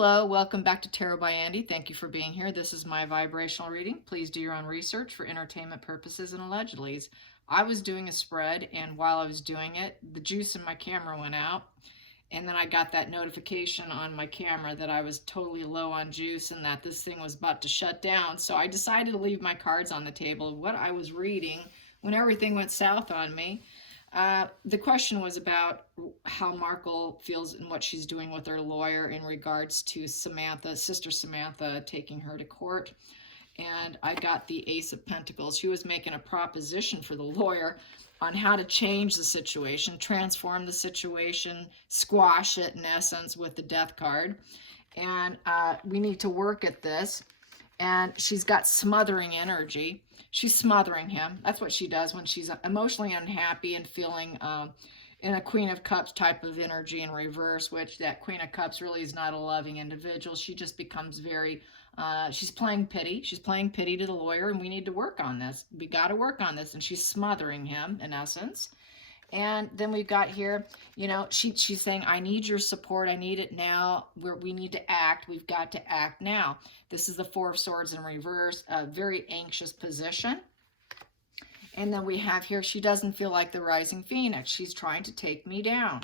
Hello, welcome back to Tarot by Andy. Thank you for being here. This is my vibrational reading. Please do your own research for entertainment purposes and allegedlys. I was doing a spread, and while I was doing it, the juice in my camera went out. And then I got that notification on my camera that I was totally low on juice and that this thing was about to shut down. So I decided to leave my cards on the table of what I was reading when everything went south on me. The question was about how Markle feels and what she's doing with her lawyer in regards to Samantha, Sister Samantha, taking her to court. And I got the Ace of Pentacles. She was making a proposition for the lawyer on how to change the situation, transform the situation, squash it, in essence, with the Death card. And we need to work at this. And she's got smothering energy. She's smothering him. That's what she does when she's emotionally unhappy and feeling in a Queen of Cups type of energy in reverse, which that Queen of Cups really is not a loving individual. She just becomes very, she's playing pity. She's playing pity to the lawyer, and we need to work on this. We got to work on this. And she's smothering him, in essence. And then we've got here, you know, she's saying, I need your support. I need it now. We need to act. We've got to act now. This is the Four of Swords in reverse, a very anxious position. And then we have here, she doesn't feel like the rising phoenix. She's trying to take me down.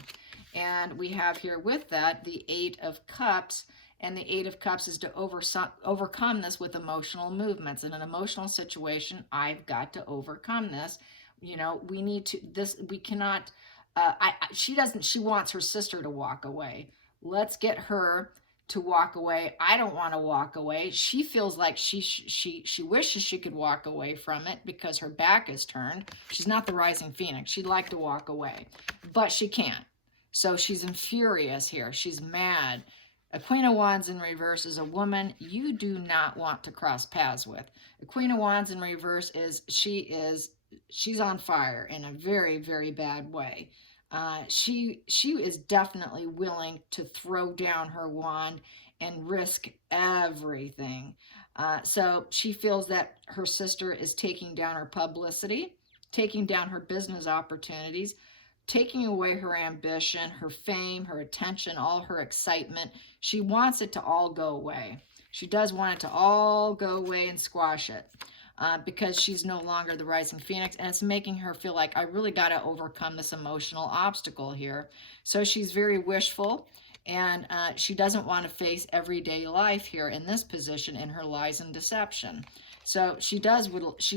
And we have here with that, the Eight of Cups. And the Eight of Cups is to overcome this with emotional movements. In an emotional situation, I've got to overcome this. You know, we need to, we cannot, she wants her sister to walk away. Let's get her to walk away. I don't want to walk away. She feels like she wishes she could walk away from it because her back is turned. She's not the rising phoenix. She'd like to walk away, but she can't. So she's furious here. She's mad. A Queen of Wands in reverse is a woman you do not want to cross paths with. A Queen of Wands in reverse is, she's on fire in a very, very bad way. She is definitely willing to throw down her wand and risk everything. So she feels that her sister is taking down her publicity, taking down her business opportunities, taking away her ambition, her fame, her attention, all her excitement. She wants it to all go away. She does want it to all go away and squash it. Because she's no longer the rising phoenix, and it's making her feel like I really got to overcome this emotional obstacle here. So she's very wishful, and she doesn't want to face everyday life here in this position in her lies and deception. So she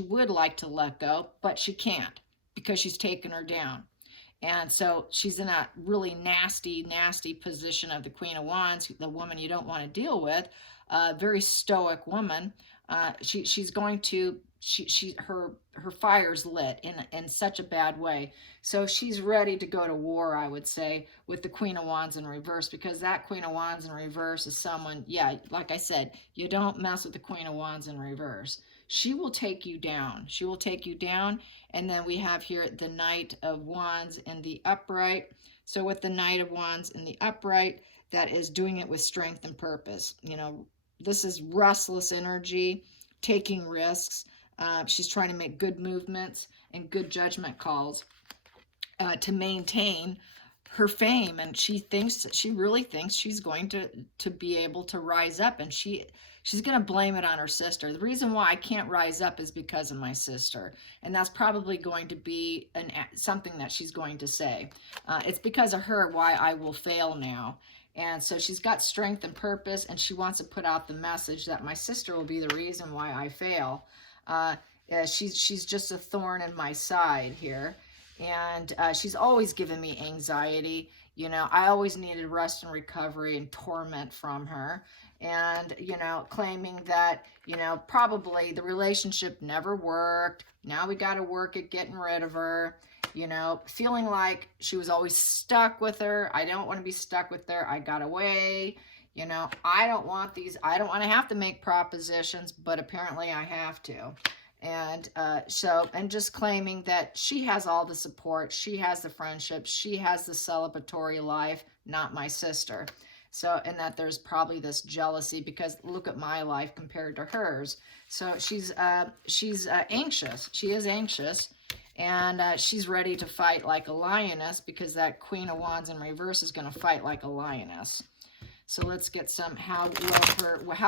would like to let go, but she can't because she's taken her down. And so she's in a really nasty, nasty position of the Queen of Wands, the woman you don't want to deal with, a very stoic woman. She's going to, her fire's lit in such a bad way. So she's ready to go to war, I would say, with the Queen of Wands in reverse, because that Queen of Wands in reverse is someone, yeah, like I said, you don't mess with the Queen of Wands in reverse. She will take you down. She will take you down. And then we have here the Knight of Wands in the upright. So with the Knight of Wands in the upright, that is doing it with strength and purpose. You know, this is restless energy, taking risks. She's trying to make good movements and good judgment calls to maintain her fame. And she really thinks she's going to be able to rise up, and she's going to blame it on her sister. The reason why I can't rise up is because of my sister. And that's probably going to be something that she's going to say. It's because of her why I will fail now. And so she's got strength and purpose, and she wants to put out the message that my sister will be the reason why I fail. She's just a thorn in my side here. And she's always given me anxiety. You know, I always needed rest and recovery and torment from her. And, you know, claiming that, you know, probably the relationship never worked. Now we got to work at getting rid of her. You know, feeling like she was always stuck with her. I don't want to be stuck with her. I got away. You know, I don't want to have to make propositions, but apparently I have to. And and just claiming that she has all the support, she has the friendship, she has the celebratory life, not my sister. So, and that there's probably this jealousy because look at my life compared to hers. So she's anxious. She is anxious. And she's ready to fight like a lioness because that Queen of Wands in reverse is going to fight like a lioness. So let's get some, how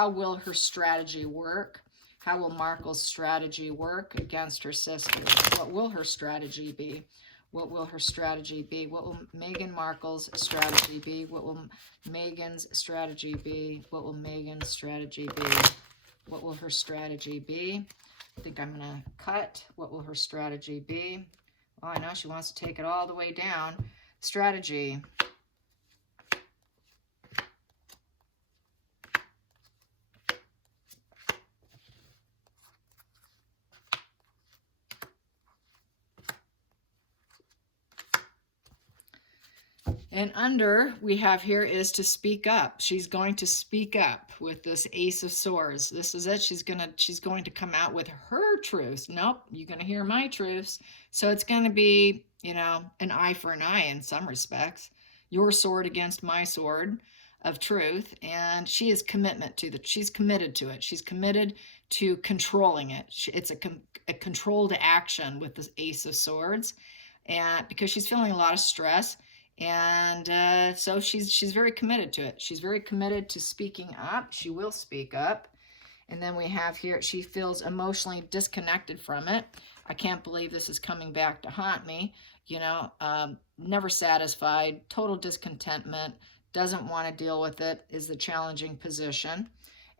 will her strategy work? How will Markle's strategy work against her sister? What will her strategy be? What will her strategy be? What will Meghan Markle's strategy be? What will Meghan's strategy be? What will Meghan's strategy be? What will her strategy be? I think I'm going to cut. What will her strategy be? Oh, I know she wants to take it all the way down. Strategy. And under we have here is to speak up. She's going to speak up with this Ace of Swords. This is it. She's going to come out with her truths. Nope, you're going to hear my truths. So it's going to be, you know, an eye for an eye in some respects. Your sword against my sword of truth. And she is commitment to the. She's committed to it. She's committed to controlling it. It's a controlled action with this Ace of Swords, and because she's feeling a lot of stress. And so she's very committed to it. She's very committed to speaking up. She will speak up. And then we have here, she feels emotionally disconnected from it. I can't believe this is coming back to haunt me. You know, never satisfied, total discontentment, doesn't want to deal with it, is the challenging position.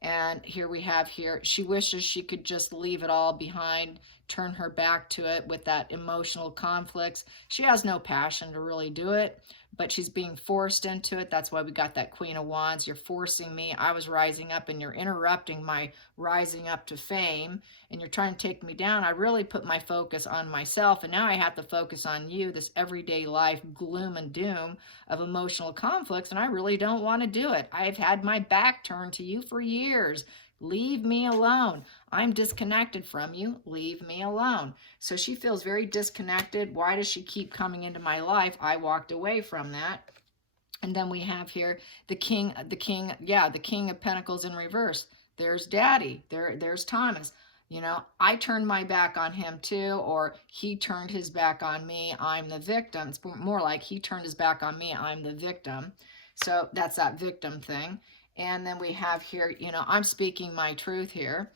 And here we have here, she wishes she could just leave it all behind, turn her back to it with that emotional conflicts. She has no passion to really do it, but she's being forced into it. That's why we got that Queen of Wands. You're forcing me. I was rising up and you're interrupting my rising up to fame, and you're trying to take me down. I really put my focus on myself, and now I have to focus on you, this everyday life gloom and doom of emotional conflicts, and I really don't want to do it. I've had my back turned to you for years. Leave me alone. I'm disconnected from you. Leave me alone. So she feels very disconnected. Why does she keep coming into my life? I walked away from that. And then we have here the king of Pentacles in reverse. There's Daddy. There's Thomas. You know, I turned my back on him too, or he turned his back on me. I'm the victim. It's more like he turned his back on me. I'm the victim. So that's that victim thing. And then we have here, you know, I'm speaking my truth here.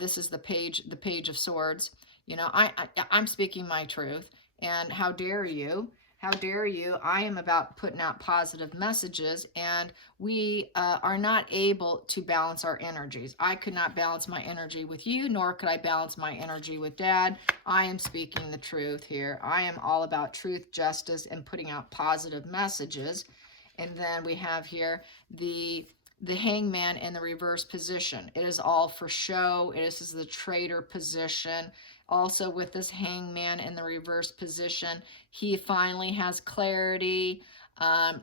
This is the page of Swords. You know, I'm speaking my truth. And how dare you? How dare you? I am about putting out positive messages, and we are not able to balance our energies. I could not balance my energy with you, nor could I balance my energy with Dad. I am speaking the truth here. I am all about truth, justice, and putting out positive messages. And then we have here the Hangman in the reverse position. It is all for show. This is the traitor position. Also with this Hangman in the reverse position, he finally has clarity.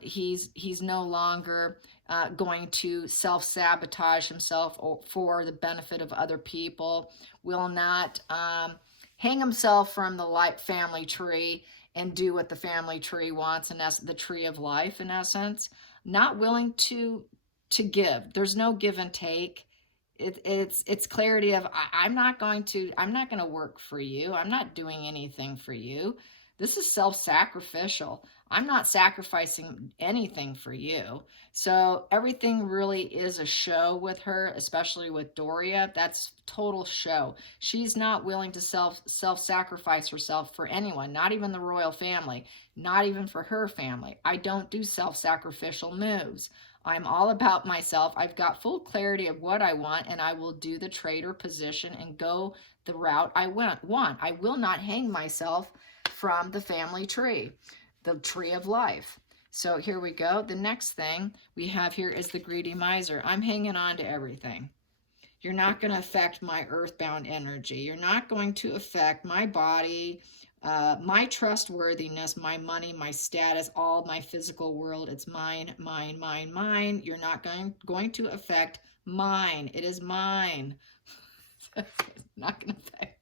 He's no longer going to self-sabotage himself for the benefit of other people. Will not hang himself from the family tree and do what the family tree wants, and that's the tree of life in essence. Not willing to give. There's no give and take. It's clarity of I'm not going to work for you. I'm not doing anything for you. This is self-sacrificial. I'm not sacrificing anything for you. So everything really is a show with her, especially with Doria. That's total show. She's not willing to self-sacrifice herself for anyone, not even the royal family, not even for her family. I don't do self-sacrificial moves. I'm all about myself. I've got full clarity of what I want, and I will do the traitor position and go the route I want. I will not hang myself from the family tree, the tree of life. So here we go. The next thing we have here is the greedy miser. I'm hanging on to everything. You're not going to affect my earthbound energy. You're not going to affect my body, my trustworthiness, my money, my status, all my physical world. It's mine, mine, mine, mine. You're not going to affect mine. It is mine. Not going to affect.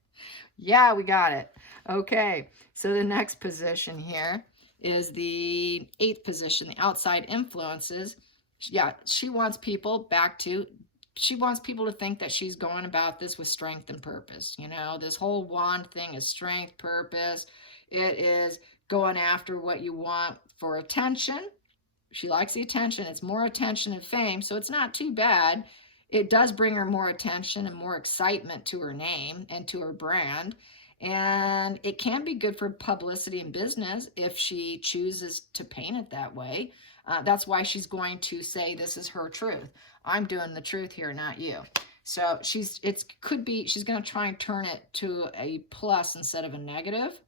Yeah, we got it. Okay, so the next position here is the 8th position, the outside influences. Yeah, she wants people to think that she's going about this with strength and purpose. You know, this whole wand thing is strength, purpose. It is going after what you want for attention, She likes the attention. It's more attention and fame, so it's not too bad. It does bring her more attention and more excitement to her name and to her brand. And it can be good for publicity and business if she chooses to paint it that way. That's why she's going to say this is her truth. I'm doing the truth here, not you. So she's going to try and turn it to a plus instead of a negative.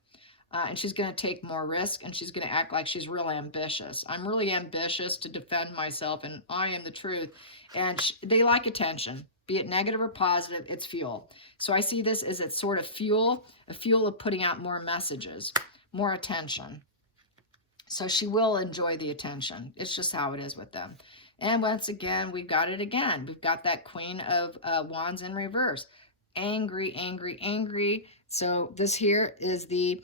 And she's going to take more risk, and she's going to act like she's real ambitious. I'm really ambitious to defend myself, and I am the truth. And they like attention, be it negative or positive, it's fuel. So I see this as it's sort of fuel, a fuel of putting out more messages, more attention. So she will enjoy the attention. It's just how it is with them. And once again, we've got it again. We've got that Queen of Wands in reverse. Angry, angry, angry. So this here is the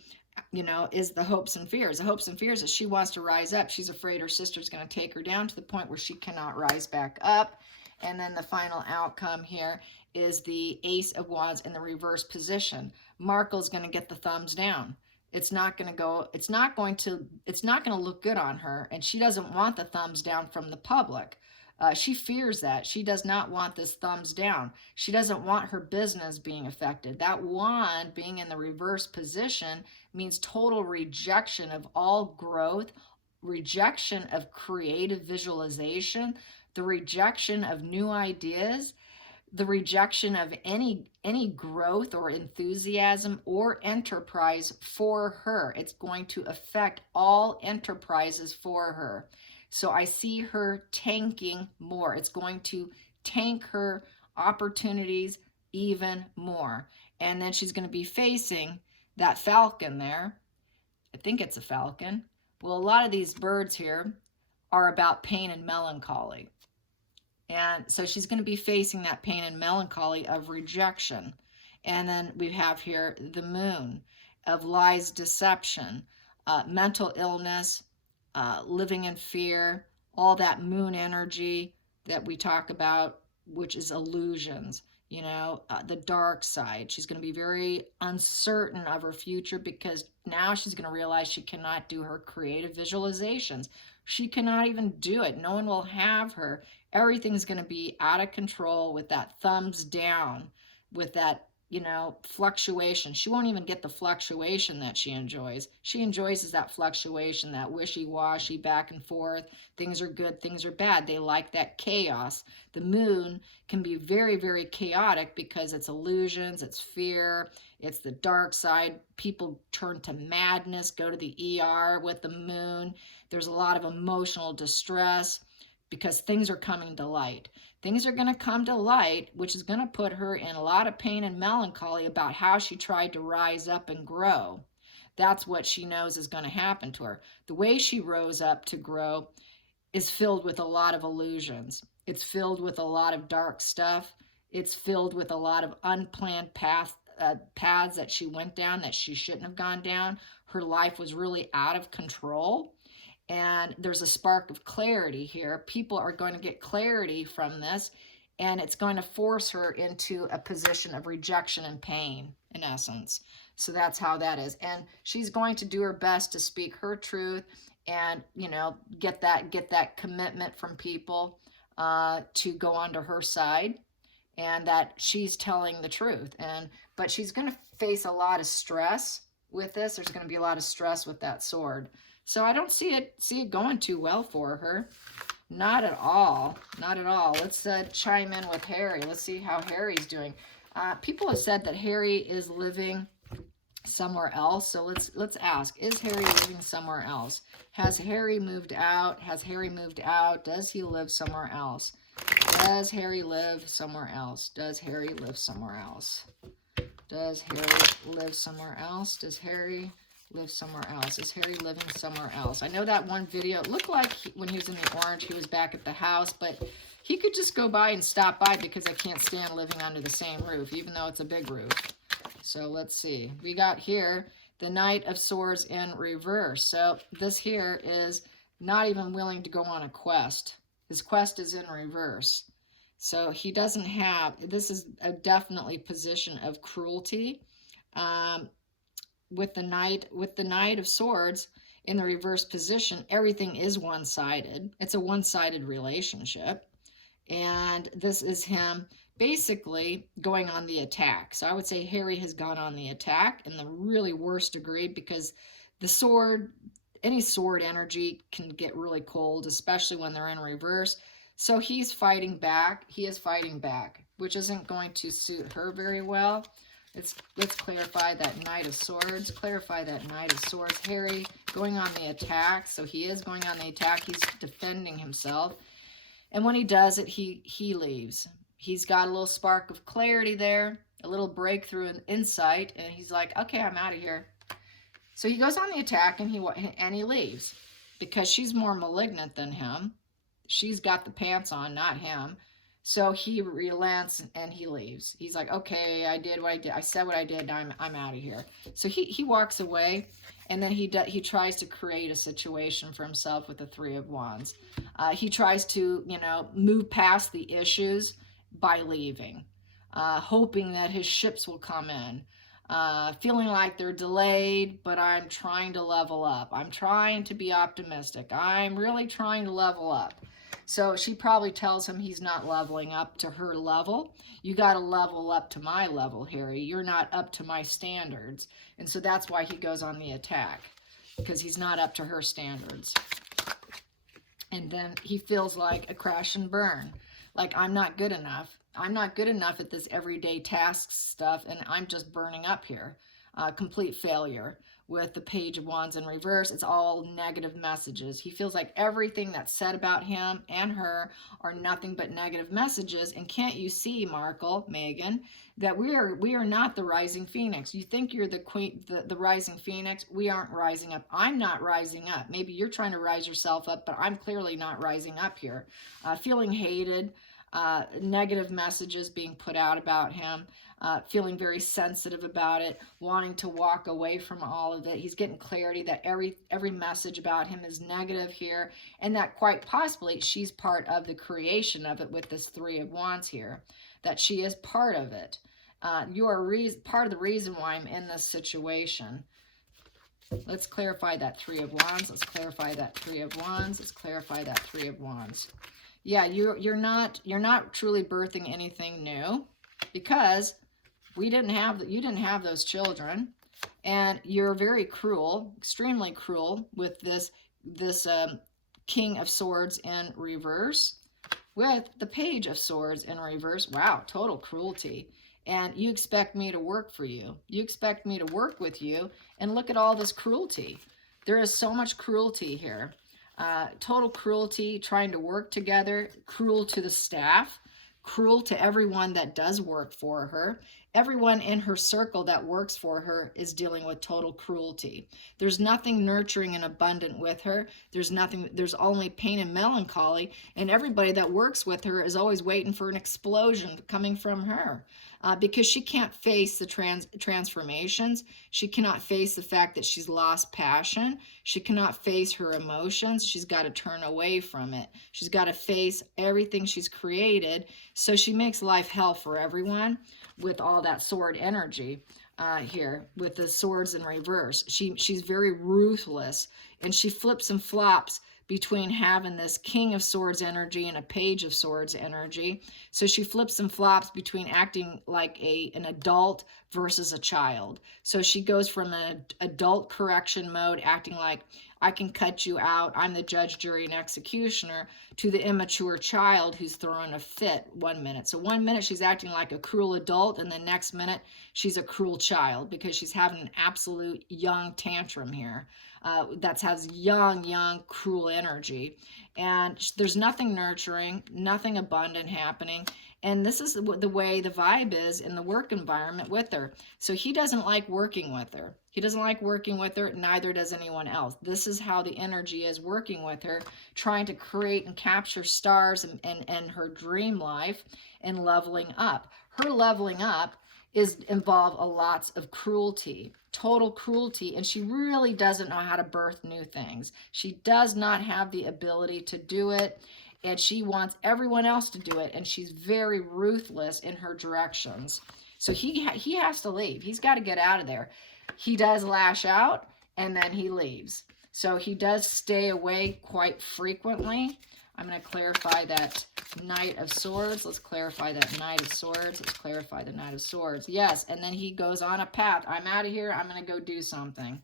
hopes and fears. The hopes and fears is she wants to rise up. She's afraid her sister's going to take her down to the point where she cannot rise back up. And then the final outcome here is the Ace of Wands in the reverse position. Markle's going to get the thumbs down. It's not going to look good on her, and she doesn't want the thumbs down from the public. She fears that. She does not want this thumbs down. She doesn't want her business being affected. That wand being in the reverse position means total rejection of all growth, rejection of creative visualization, the rejection of new ideas, the rejection of any growth or enthusiasm or enterprise for her. It's going to affect all enterprises for her. So I see her tanking more. It's going to tank her opportunities even more. And then she's going to be facing that falcon there. I think it's a falcon. Well, a lot of these birds here are about pain and melancholy. And so she's going to be facing that pain and melancholy of rejection. And then we have here the moon of lies, deception, mental illness, living in fear, all that moon energy that we talk about, which is illusions, the dark side. She's going to be very uncertain of her future because now she's going to realize she cannot do her creative visualizations. She cannot even do it. No one will have her. Everything's going to be out of control with that thumbs down, with that fluctuation. She won't even get the fluctuation that she enjoys. She enjoys is that fluctuation, that wishy-washy back and forth. Things are good, things are bad. They like that chaos. The moon can be very, very chaotic because it's illusions, it's fear, it's the dark side. People turn to madness, go to the ER with the moon. There's a lot of emotional distress because things are coming to light. Things are going to come to light, which is going to put her in a lot of pain and melancholy about how she tried to rise up and grow. That's what she knows is going to happen to her. The way she rose up to grow is filled with a lot of illusions. It's filled with a lot of dark stuff. It's filled with a lot of unplanned paths that she went down that she shouldn't have gone down. Her life was really out of control. And there's a spark of clarity here. People are going to get clarity from this, and it's going to force her into a position of rejection and pain, in essence. So that's how that is. And she's going to do her best to speak her truth and, get that commitment from people to go onto her side, and that she's telling the truth. But she's going to face a lot of stress with this. There's going to be a lot of stress with that sword. So I don't see it going too well for her. Not at all. Not at all. Let's chime in with Harry. Let's see how Harry's doing. People have said that Harry is living somewhere else. So let's ask, is Harry living somewhere else? Has Harry moved out? Has Harry moved out? Does he live somewhere else? Does Harry live somewhere else? Does Harry live somewhere else? Does Harry live somewhere else? Does Harry live somewhere else? Is Harry living somewhere else? I know that one video, it looked like when he was in the orange, he was back at the house, but he could just go by and stop by because I can't stand living under the same roof, even though it's a big roof. So let's see. We got here the Knight of Swords in reverse. So this here is not even willing to go on a quest. His quest is in reverse. So he doesn't have, this is a definitely position of cruelty. With the Knight of Swords, in the reverse position, everything is one-sided. It's a one-sided relationship. And this is him basically going on the attack. So I would say Harry has gone on the attack in the really worst degree, because the sword, any sword energy can get really cold, especially when they're in reverse. So he's fighting back. He is fighting back, which isn't going to suit her very well. Let's clarify that Knight of Swords. Clarify that Knight of Swords. Harry going on the attack. So he is going on the attack. He's defending himself. And when he does it, he leaves. He's got a little spark of clarity there, a little breakthrough in insight, and he's like, okay, I'm out of here. So he goes on the attack, and he leaves, because she's more malignant than him. She's got the pants on, not him. So he relents and he leaves. He's like, okay, I did what I did. I said what I did. Now I'm out of here. So he walks away, and then he tries to create a situation for himself with the Three of Wands. He tries to, move past the issues by leaving, hoping that his ships will come in, feeling like they're delayed, but I'm trying to level up. I'm trying to be optimistic. I'm really trying to level up. So she probably tells him he's not leveling up to her level. You got to level up to my level, Harry. You're not up to my standards. And so that's why he goes on the attack, because he's not up to her standards. And then he feels like a crash and burn. Like, I'm not good enough. I'm not good enough at this everyday tasks stuff, and I'm just burning up here. Complete failure. With the Page of Wands in reverse, it's all negative messages. He feels like everything that's said about him and her are nothing but negative messages. And can't you see, Meghan, that we are not the rising phoenix? You think you're the queen, the rising phoenix. We aren't rising up. I'm not rising up. Maybe you're trying to rise yourself up, but I'm clearly not rising up here. Feeling hated, negative messages being put out about him. Feeling very sensitive about it, wanting to walk away from all of it. He's getting clarity that every message about him is negative here, and that quite possibly she's part of the creation of it with this Three of Wands here, that she is part of it. You are part of the reason why I'm in this situation. Let's clarify that Three of Wands. Let's clarify that Three of Wands. Let's clarify that Three of Wands. Yeah, you're not truly birthing anything new, because you didn't have those children, and you're very cruel, extremely cruel with this King of Swords in reverse with the Page of Swords in reverse. Wow, total cruelty. And you expect me to work for you. You expect me to work with you, and look at all this cruelty. There is so much cruelty here. Total cruelty, trying to work together, cruel to the staff, cruel to everyone that does work for her. Everyone in her circle that works for her is dealing with total cruelty. There's nothing nurturing and abundant with her. There's only pain and melancholy, and everybody that works with her is always waiting for an explosion coming from her. Because she can't face the transformations. She cannot face the fact that she's lost passion. She cannot face her emotions. She's got to turn away from it. She's got to face everything she's created. So she makes life hell for everyone with all that sword energy here, with the swords in reverse. She's very ruthless, and she flips and flops between having this King of Swords energy and a Page of Swords energy. So she flips and flops between acting like an adult versus a child. So she goes from an adult correction mode, acting like I can cut you out, I'm the judge, jury, and executioner, to the immature child who's throwing a fit 1 minute. So 1 minute she's acting like a cruel adult, and the next minute she's a cruel child, because she's having an absolute young tantrum here. That has young, cruel energy. And there's nothing nurturing, nothing abundant happening. And this is the way the vibe is in the work environment with her. So he doesn't like working with her. He doesn't like working with her, neither does anyone else. This is how the energy is working with her, trying to create and capture stars and her dream life and leveling up. Her leveling up involve a lots of cruelty, total cruelty, and she really doesn't know how to birth new things. She does not have the ability to do it, and she wants everyone else to do it, and she's very ruthless in her directions. So he has to leave. He's got to get out of there. He does lash out, and then he leaves. So he does stay away quite frequently. I'm going to clarify that Knight of Swords. Let's clarify that Knight of Swords. Let's clarify the Knight of Swords. Yes, and then he goes on a path. I'm out of here. I'm going to go do something.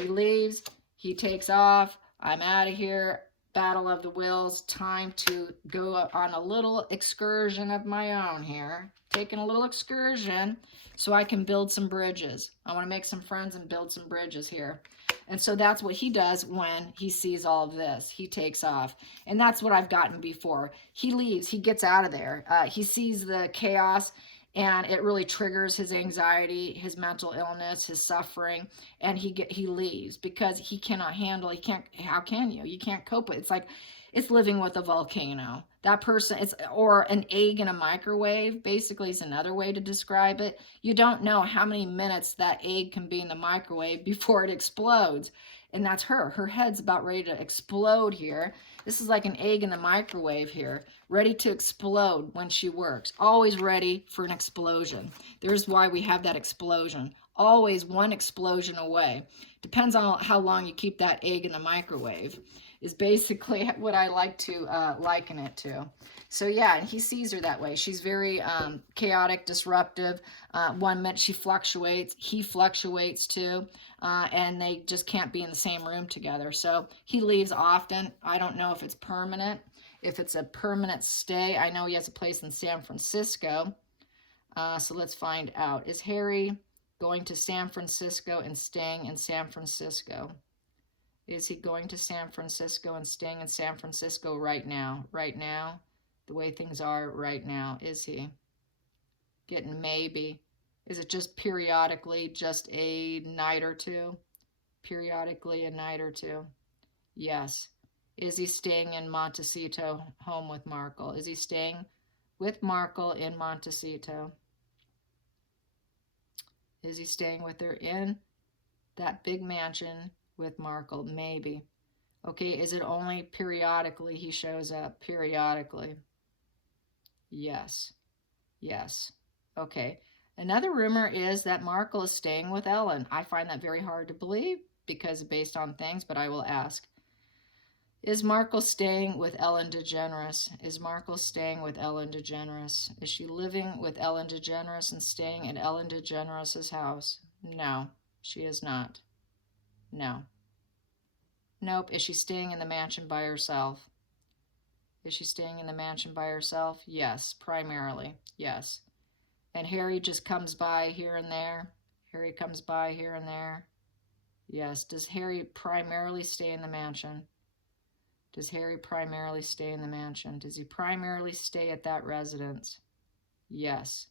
He leaves. He takes off. I'm out of here. Battle of the Wills. Time to go on a little excursion of my own here. Taking a little excursion so I can build some bridges. I want to make some friends and build some bridges here. And so that's what he does when he sees all of this. He takes off. And that's what I've gotten before. He leaves. He gets out of there. He sees the chaos, and it really triggers his anxiety, his mental illness, his suffering, and he leaves because he cannot handle. He can't. How can you? You can't cope with it. It's like it's living with a volcano. That person, or an egg in a microwave, basically, is another way to describe it. You don't know how many minutes that egg can be in the microwave before it explodes. And that's her. Her head's about ready to explode here. This is like an egg in the microwave here, ready to explode when she works. Always ready for an explosion. There's why we have that explosion. Always one explosion away. Depends on how long you keep that egg in the microwave, is basically what I like to liken it to. So yeah, and he sees her that way. She's very chaotic, disruptive. 1 minute she fluctuates. He fluctuates too. And they just can't be in the same room together. So he leaves often. I don't know if it's permanent, if it's a permanent stay. I know he has a place in San Francisco. So let's find out. Is Harry going to San Francisco and staying in San Francisco? Is he going to San Francisco and staying in San Francisco right now? Right now? The way things are right now. Is he? Getting maybe. Is it just periodically, just a night or two? Periodically a night or two? Yes. Is he staying in Montecito, home with Markle? Is he staying with Markle in Montecito? Is he staying with her in that big mansion with Markle? Maybe. Okay, is it only periodically he shows up? Periodically. Yes. Yes. Okay. Another rumor is that Markle is staying with Ellen. I find that very hard to believe because based on things, but I will ask. Is Markle staying with Ellen DeGeneres? Is Markle staying with Ellen DeGeneres? Is she living with Ellen DeGeneres and staying at Ellen DeGeneres' house? No, she is not. No. Nope. Is she staying in the mansion by herself? Is she staying in the mansion by herself? Yes, primarily. Yes. And Harry just comes by here and there. Harry comes by here and there. Yes. Does Harry primarily stay in the mansion? Does Harry primarily stay in the mansion? Does he primarily stay at that residence? Yes.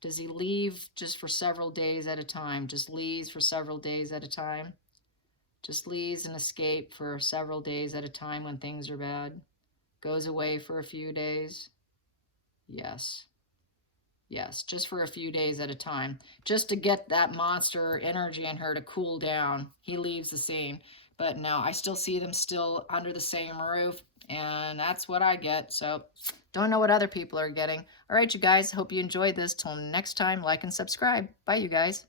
Does he leave just for several days at a time? Just leaves for several days at a time? Just leaves and escape for several days at a time when things are bad? Goes away for a few days? Yes. Yes, just for a few days at a time. Just to get that monster energy in her to cool down. He leaves the scene. But no, I still see them still under the same roof. And that's what I get. So don't know what other people are getting. All right, you guys. Hope you enjoyed this. Till next time, like and subscribe. Bye, you guys.